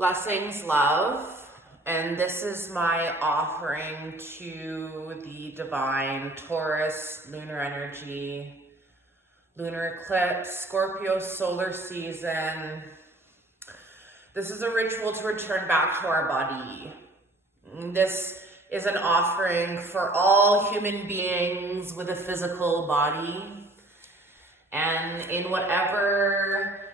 Blessings, love, and this is my offering to the divine Taurus lunar energy, lunar eclipse, Scorpio solar season. This is a ritual to return back to our body. This is an offering for all human beings with a physical body, and in whatever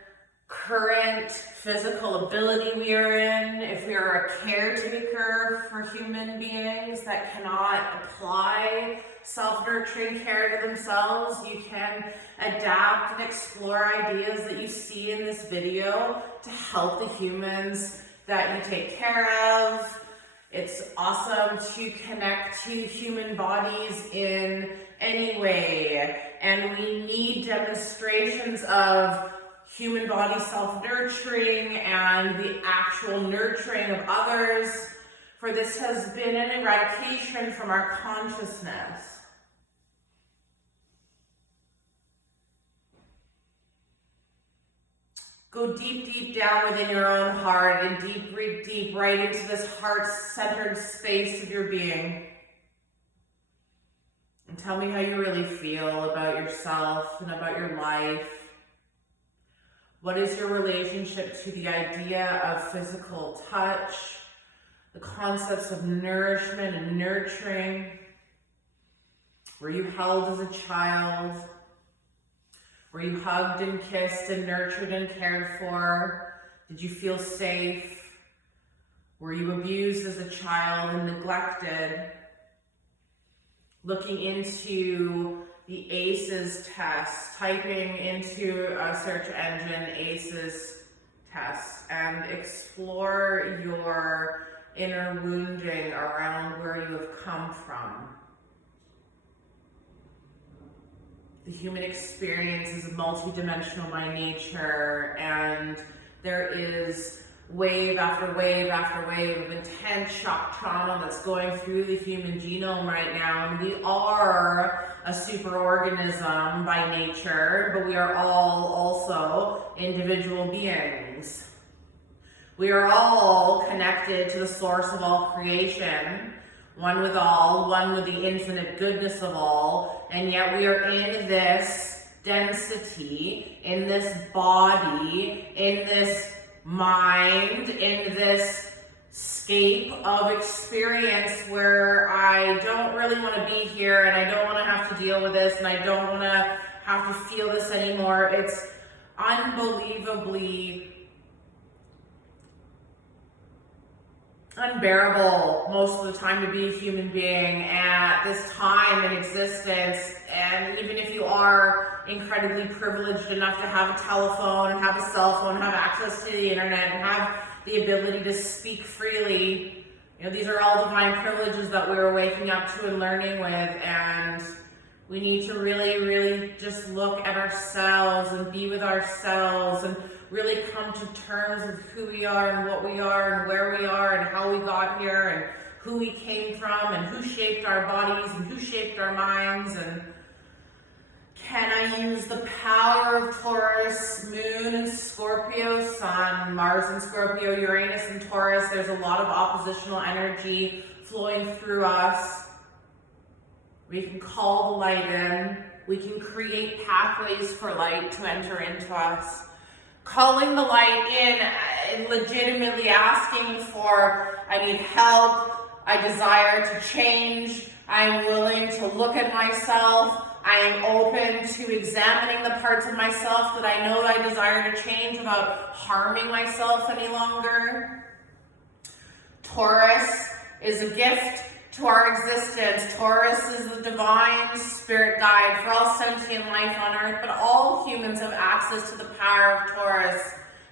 current physical ability we are in, if we are a caretaker for human beings that cannot apply self-nurturing care to themselves, you can adapt and explore ideas that you see in this video to help the humans that you take care of. It's awesome to connect to human bodies in any way, and we need demonstrations of human body self-nurturing and the actual nurturing of others, for this has been an eradication from our consciousness. Go deep, deep down within your own heart and breathe deep right into this heart-centered space of your being. And tell me how you really feel about yourself and about your life. What is your relationship to the idea of physical touch, the concepts of nourishment and nurturing? Were you held as a child? Were you hugged and kissed and nurtured and cared for? Did you feel safe? Were you abused as a child and neglected? Looking into the ACEs test, typing into a search engine ACEs test, and explore your inner wounding around where you have come from. The human experience is multidimensional by nature, and there is wave after wave after wave of intense shock trauma that's going through the human genome right now. And we are a superorganism by nature, but we are all also individual beings. We are all connected to the source of all creation, one with all, one with the infinite goodness of all, and yet we are in this density, in this body, in this mind, in this scape of experience where I don't really want to be here, and I don't want to have to deal with this, and I don't want to have to feel this anymore. It's unbelievably unbearable most of the time to be a human being at this time in existence. And even if you are incredibly privileged enough to have a telephone and have a cell phone, have access to the internet, and have the ability to speak freely, you know, these are all divine privileges that we're waking up to and learning with. And we need to really, really just look at ourselves and be with ourselves and really come to terms with who we are and what we are and where we are and how we got here and who we came from and who shaped our bodies and who shaped our minds. And can I use the power of Taurus, Moon and Scorpio, Sun, Mars and Scorpio, Uranus and Taurus? There's a lot of oppositional energy flowing through us. We can call the light in. We can create pathways for light to enter into us. Calling the light in, legitimately asking for, I need help, I desire to change, I am willing to look at myself, I am open to examining the parts of myself that I know I desire to change without harming myself any longer. Taurus is a gift to our existence. Taurus is the divine spirit guide for all sentient life on Earth, but all humans have access to the power of Taurus.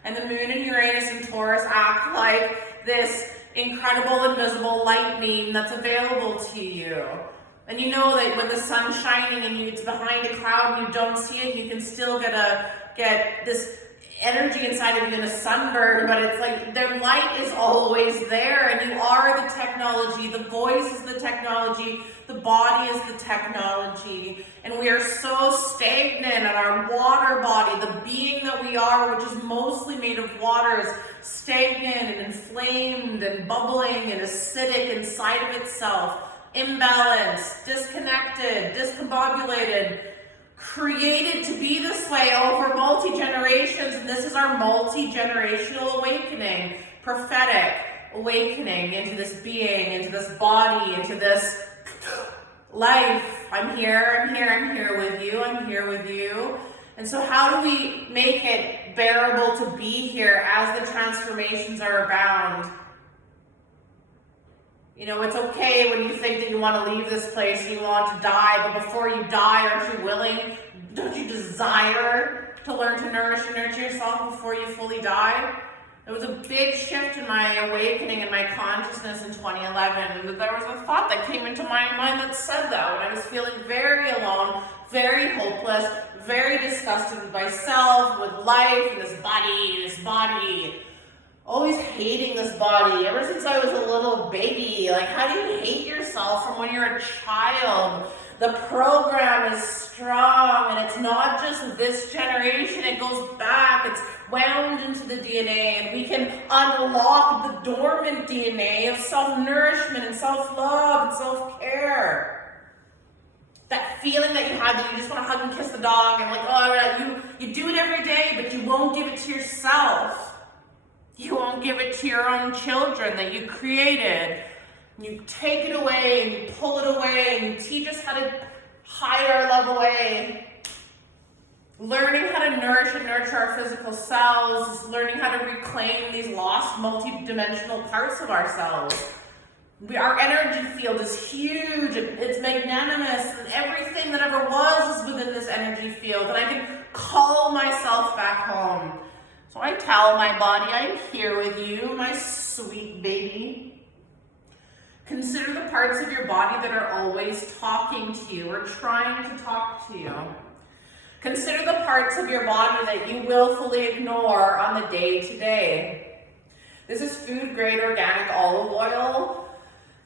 And the Moon and Uranus and Taurus act like this incredible invisible light beam that's available to you. And you know that when the sun's shining and it's behind a cloud and you don't see it, you can still get this energy inside of you in a sunburn, but it's like their light is always there, and you are the technology. The voice is the technology. The body is the technology. And we are so stagnant in our water body. The being that we are, which is mostly made of water, is stagnant and inflamed and bubbling and acidic inside of itself. Imbalanced, disconnected, discombobulated, created to be this way over multi-generations. And this is our multi-generational awakening, prophetic awakening into this being, into this body, into this life. I'm here with you, I'm here with you. And so how do we make it bearable to be here as the transformations are abound? You know, it's okay when you think that you want to leave this place and you want to die, but before you die, aren't you willing? Don't you desire to learn to nourish and nurture yourself before you fully die? There was a big shift in my awakening and my consciousness in 2011. And there was a thought that came into my mind that said that when I was feeling very alone, very hopeless, very disgusted with myself, with life, and this body. Always hating this body ever since I was a little baby. Like, how do you hate yourself from when you're a child? The program is strong, and it's not just this generation, it goes back, it's wound into the DNA, and we can unlock the dormant DNA of self-nourishment and self-love and self-care. That feeling that you had that you just want to hug and kiss the dog, and like, oh, you do it every day, but you won't give it to yourself. You won't give it to your own children that you created. You take it away and you pull it away and you teach us how to hide our love away. Learning how to nourish and nurture our physical selves is learning how to reclaim these lost multi-dimensional parts of ourselves. Our energy field is huge, it's magnanimous, and everything that ever was is within this energy field, and I can call myself back home. So I tell my body, I'm here with you, my sweet baby. Consider the parts of your body that are always talking to you or trying to talk to you. Consider the parts of your body that you willfully ignore on the day-to-day. This is food-grade organic olive oil.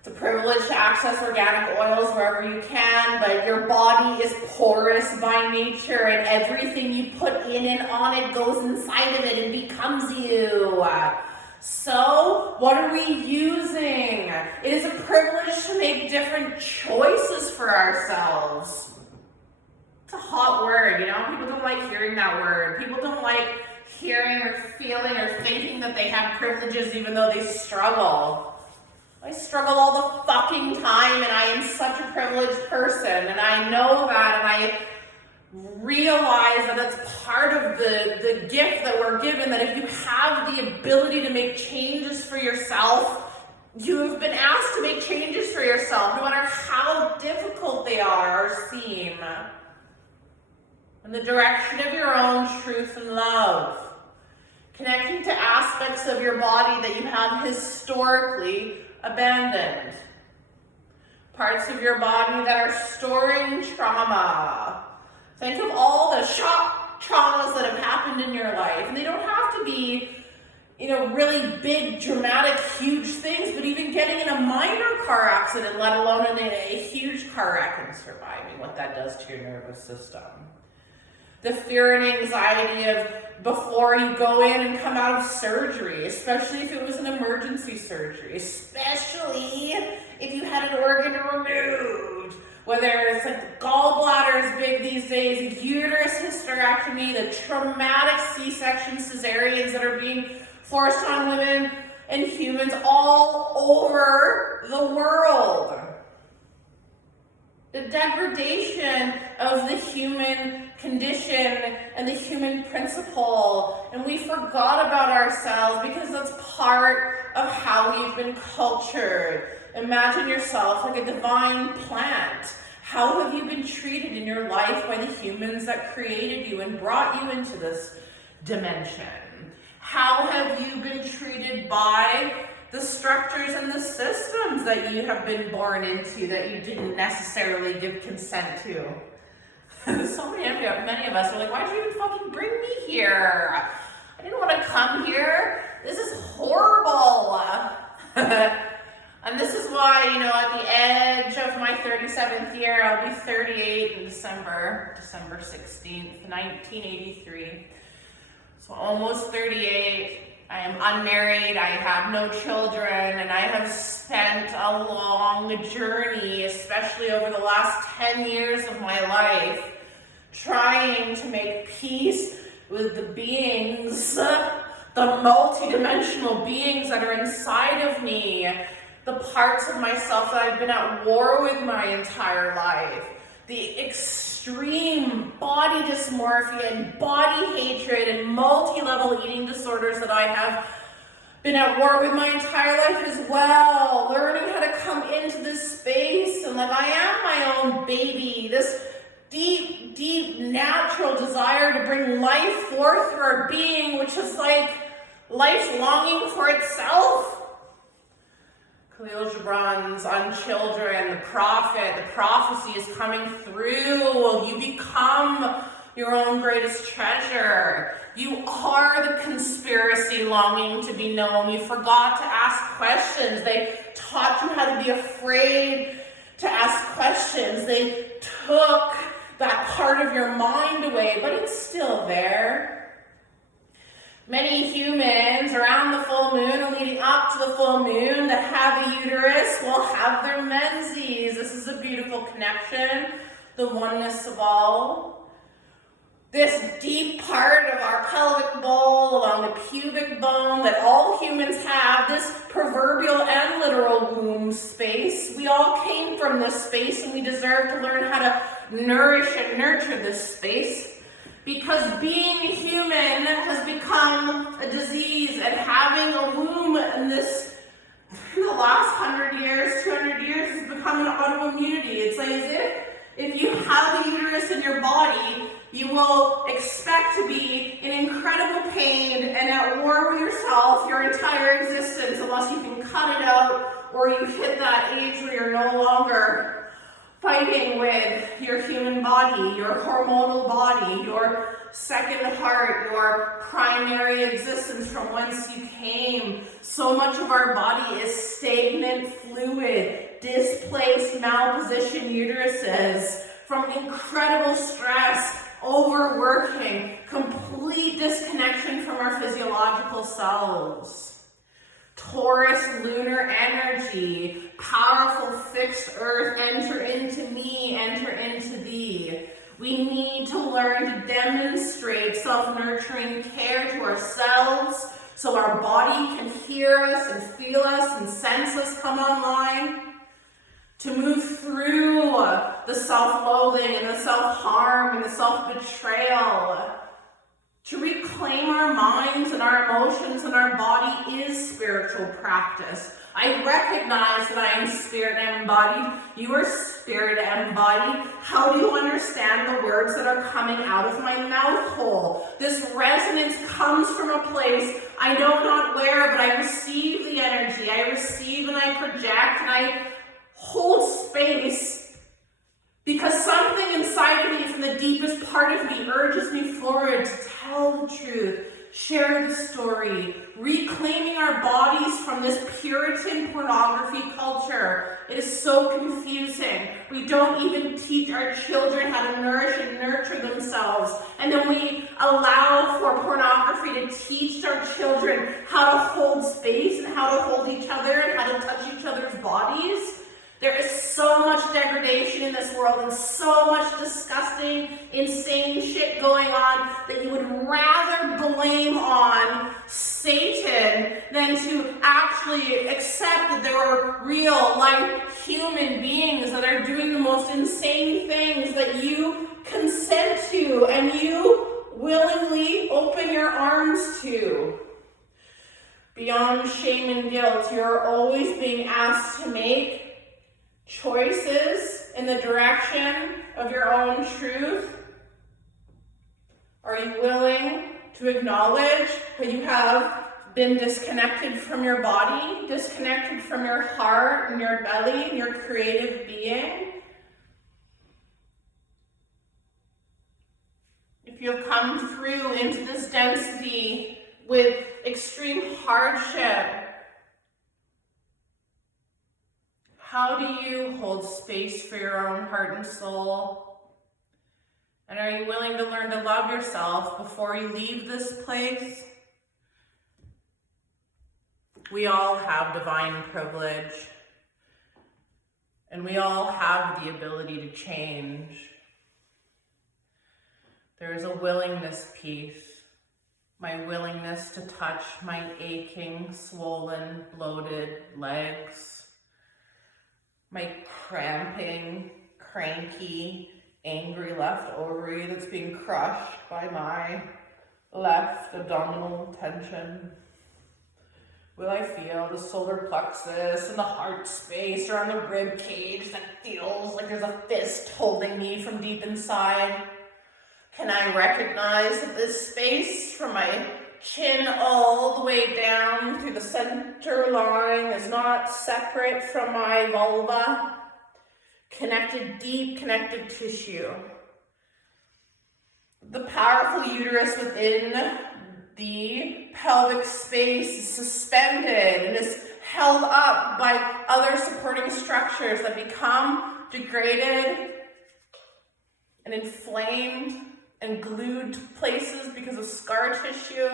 It's a privilege to access organic oils wherever you can, but your body is porous by nature, and everything you put in and on it goes inside of it and becomes you. So, what are we using? It is a privilege to make different choices for ourselves. It's a hot word, you know? People don't like hearing that word. People don't like hearing or feeling or thinking that they have privileges even though they struggle. I struggle all the fucking time, and I am such a privileged person, and I know that, and I realize that it's part of the gift that we're given, that if you have the ability to make changes for yourself, you have been asked to make changes for yourself, no matter how difficult they are or seem, in the direction of your own truth and love. Connecting to aspects of your body that you have historically abandoned. Parts of your body that are storing trauma. Think of all the shock traumas that have happened in your life. And they don't have to be, really big, dramatic, huge things, but even getting in a minor car accident, let alone in a huge car wreck and surviving, what that does to your nervous system. The fear and anxiety of before you go in and come out of surgery, especially if it was an emergency surgery, especially if you had an organ removed, whether it's like the gallbladder is big these days, uterus hysterectomy, the traumatic C-section cesareans that are being forced on women and humans all over the world. The degradation of the human condition and the human principle, and we forgot about ourselves because that's part of how we've been cultured. Imagine yourself like a divine plant. How have you been treated in your life by the humans that created you and brought you into this dimension? How have you been treated by the structures and the systems that you have been born into that you didn't necessarily give consent to? So many of us are like, why did you even fucking bring me here? didn't want to come here. This is horrible. And this is why, at the edge of my 37th year, I'll be 38 in December 16th, 1983. So almost 38. I am unmarried, I have no children, and I have spent a long journey, especially over the last 10 years of my life, trying to make peace with the beings, the multidimensional beings that are inside of me, the parts of myself that I've been at war with my entire life, the extreme body dysmorphia and body hatred and multi-level eating disorders that I have been at war with my entire life as well, learning how to come into this space and I am my own baby, this deep, deep natural desire to bring life forth through our being, which is like life's longing for itself. Khalil Gibran's on children, the prophet, the prophecy is coming through. You become your own greatest treasure. You are the conspiracy longing to be known. You forgot to ask questions. They taught you how to be afraid to ask questions. They took that part of your mind away, but it's still there. Many humans around the full moon and leading up to the full moon that have a uterus will have their menses. This is a beautiful connection, the oneness of all. This deep part of our pelvic bowl along the pubic bone that all humans have, this proverbial and literal womb space. We all came from this space and we deserve to learn how to nourish and nurture this space. Because being human has become a disease, and having a womb in the last 100 years, 200 years, has become an autoimmunity. It's like as if you have a uterus in your body, you will expect to be in incredible pain and at war with yourself your entire existence, unless you can cut it out or you hit that age where you're no longer fighting with your human body, your hormonal body, your second heart, your primary existence from whence you came. So much of our body is stagnant fluid, displaced, malpositioned uteruses from incredible stress, overworking, complete disconnection from our physiological selves. Taurus lunar energy, powerful fixed earth, enter into me, enter into thee. We need to learn to demonstrate self-nurturing care to ourselves so our body can hear us and feel us and sense us come online. To move through the self-loathing and the self-harm and the self-betrayal. To reclaim our minds and our emotions and our body is spiritual practice. I recognize that I am spirit embodied. You are spirit embodied. How do you understand the words that are coming out of my mouth hole? This resonance comes from a place I know not where, but I receive the energy. I receive and I project and I hold space. Because something inside of me, from the deepest part of me, urges me forward to tell the truth, share the story, reclaiming our bodies from this Puritan pornography culture. It is so confusing. We don't even teach our children how to nourish and nurture themselves. And then we allow for pornography to teach our children how to hold space and how to hold each other and how to touch each other's bodies. There is so much degradation in this world and so much disgusting, insane shit going on that you would rather blame on Satan than to actually accept that there are real, life, human beings that are doing the most insane things that you consent to and you willingly open your arms to. Beyond shame and guilt, you're always being asked to make choices in the direction of your own truth. Are you willing to acknowledge that you have been disconnected from your body, disconnected from your heart and your belly and your creative being? If you've come through into this density with extreme hardship, how do you hold space for your own heart and soul? And are you willing to learn to love yourself before you leave this place? We all have divine privilege, and we all have the ability to change. There is a willingness piece, my willingness to touch my aching, swollen, bloated legs, my cramping, cranky, angry left ovary that's being crushed by my left abdominal tension. Will I feel the solar plexus and the heart space around the rib cage that feels like there's a fist holding me from deep inside? Can I recognize that this space from my chin all the way down through the center line is not separate from my vulva? Connected, deep connected tissue. The powerful uterus within the pelvic space is suspended and is held up by other supporting structures that become degraded and inflamed and glued to places because of scar tissue,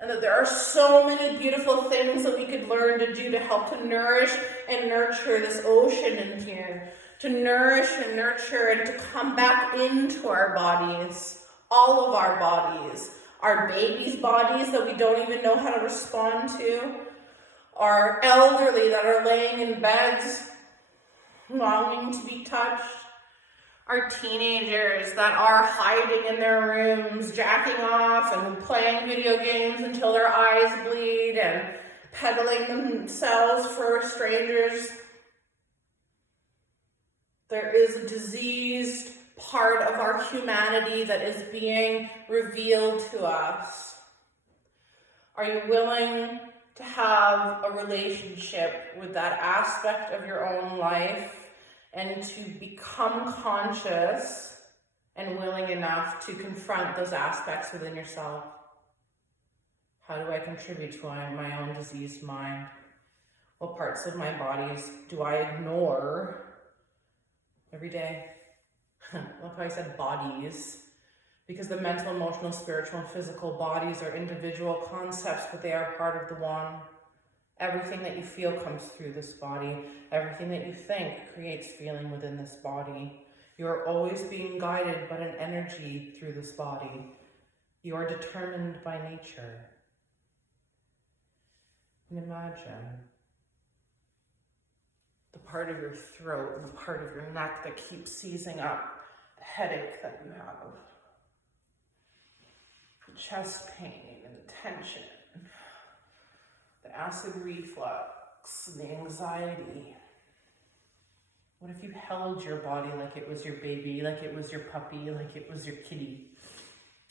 and that there are so many beautiful things that we could learn to do to help to nourish and nurture this ocean in here, to nourish and nurture and to come back into our bodies, all of our bodies, our babies' bodies that we don't even know how to respond to, our elderly that are laying in beds longing to be touched, our teenagers that are hiding in their rooms, jacking off and playing video games until their eyes bleed and peddling themselves for strangers. There is a diseased part of our humanity that is being revealed to us. Are you willing to have a relationship with that aspect of your own life and to become conscious and willing enough to confront those aspects within yourself? How do I contribute to my own diseased mind? What parts of my bodies do I ignore every day? I love how I said bodies, because the mental, emotional, spiritual, and physical bodies are individual concepts, but they are part of the one. Everything that you feel comes through this body. Everything that you think creates feeling within this body. You are always being guided by an energy through this body. You are determined by nature. And imagine the part of your throat and the part of your neck that keeps seizing up, the headache that you have, the chest pain and the tension, the acid reflux and the anxiety. What if you held your body like it was your baby, like it was your puppy, like it was your kitty?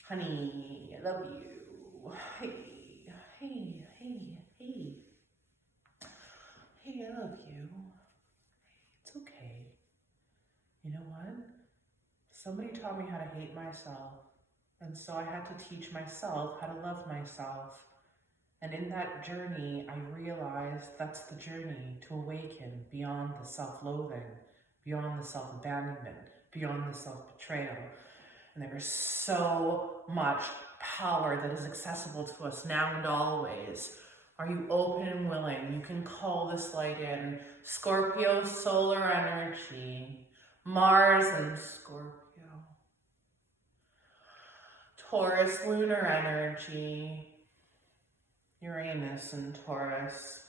Honey, I love you. Hey, hey, hey, hey. Hey, I love you. It's okay. You know what? Somebody taught me how to hate myself, and so I had to teach myself how to love myself. And in that journey, I realized that's the journey to awaken beyond the self-loathing, beyond the self-abandonment, beyond the self-betrayal. And there is so much power that is accessible to us now and always. Are you open and willing? You can call this light in. Scorpio solar energy, Mars and Scorpio. Taurus lunar energy, Uranus and Taurus,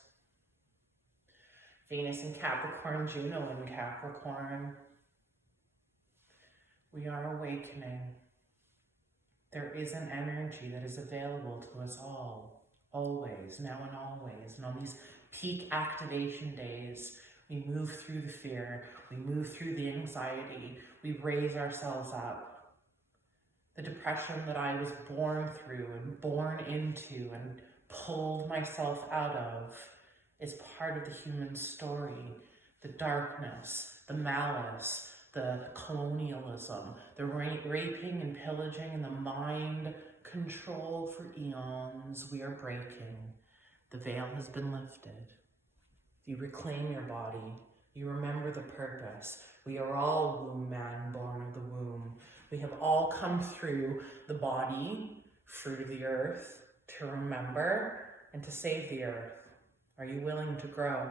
Venus in Capricorn, Juno in Capricorn. We are awakening. There is an energy that is available to us all, always, now and always. And on these peak activation days, we move through the fear, we move through the anxiety, we raise ourselves up. The depression that I was born through and born into and pulled myself out of is part of the human story. The darkness, the malice, the colonialism, the raping and pillaging and the mind control for eons, we are breaking. The veil has been lifted. You reclaim your body. You remember the purpose. We are all womb man, born of the womb. We have all come through the body, fruit of the earth, to remember and to save the earth. Are you willing to grow?